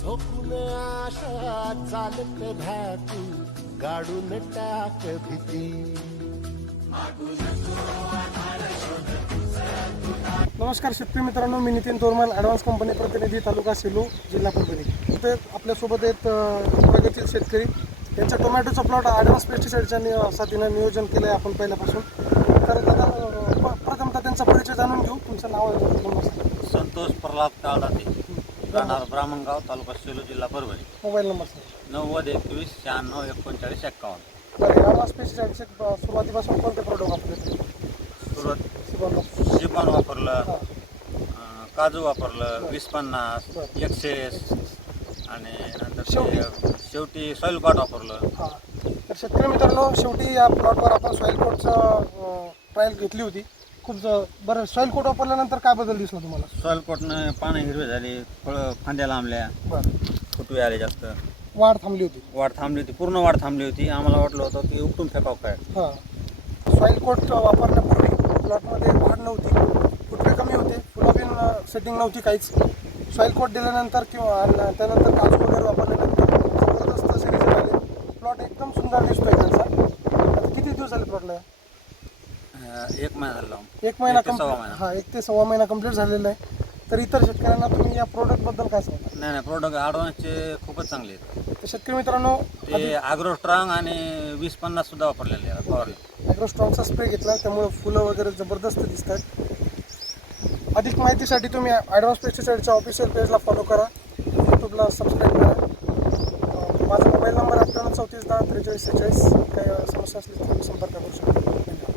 झोपून आशा चालत धाकू गाडून टाक भीती. नमस्कार शेतकरी मित्रांनो, मी नितीन तोरमान, ॲडव्हान्स कंपनी प्रतिनिधी, तालुका सेलू, जिल्हा परभणी. ते आपल्यासोबत आहेत प्रगतील शेतकरी. त्यांच्या टोमॅटोचा प्लॉट ॲडव्हान्स पेस्टिसाईडच्या साथीनं नियोजन केलं आहे आपण पहिल्यापासून. तर दादा प्रथमतः त्यांचा परिचय जाणून घेऊ. तुमचं नाव आहे? संतोष प्रल्हाद काळदाते, राहणार ब्राह्मणगाव, तालुका सेलू, जिल्हा परभणी. मोबाईल नंबर सांगा. 90 21 96 39 51. बरं, ॲडव्हान्स पेस्टिसाईडचे सुरुवातीपासून कोणते प्रोडक्ट वापरले? शिबॉन वापरलं, काजू वापरलं, 20-50 एक्सेस, आणि नंतर शेवटी सॉईल कॉट वापरलं. हां, तर शेतकरी मित्रांनो, शेवटी या प्लॉटवर आपण सॉईल कोटचं ट्रायल घेतली होती. खूप बरं. सॉईल कोट वापरल्यानंतर काय बदल दिसला तुम्हाला? सॉईल कोटनं पानं हिरवे झाली, फळं फांद्या लांबल्या, बरं, फुटवे आले, जास्त वाढ थांबली होती. वाढ थांबली होती, पूर्ण वाढ थांबली होती. आम्हाला वाटलं होतं की उपटून फेकाव काय. हां, सॉईल कोट वापरण्यापूर्वी प्लॉटमध्ये वाढ नव्हती, फुटवे कमी होते, फुलं बिन सेटिंग नव्हती काहीच. सॉईल कोट दिल्यानंतर किंवा त्यानंतर काजू वगैरे वापरल्यानंतर जबरदस्त सिरीज आले. प्लॉट एकदम सुंदर दिसतोय त्यांचा. आता किती दिवस झाले प्लॉटला? 1 महिना झाला. 1 महिना 1 ते 1.25 महिना. हां, 1 ते 1.25 महिना कंप्लीट झालेला आहे. तर इतर शेतकऱ्यांना तुम्ही या प्रोडक्टबद्दल काय सांगता? नाही, प्रोडक्ट ॲडव्हान्सचे खूपच चांगले आहेत. तर शेतकरी मित्रांनो, ते ॲग्रो स्ट्रॉंग आणि 20-50 सुद्धा वापरलेले आहेत फवारणी. ॲग्रो स्ट्रॉंगचा स्प्रे घेतला, त्यामुळे फुलं वगैरे जबरदस्त दिसत आहेत. अधिक माहितीसाठी तुम्ही ॲडव्हान्स पेस्टिसाईडच्या ऑफिशियल पेजला फॉलो करा, यूट्यूबला सबस्क्राईब करा. माझा मोबाईल नंबर 98 34 10 43 46. काही समस्या असली तर तुम्ही संपर्क करू शकता. धन्यवाद.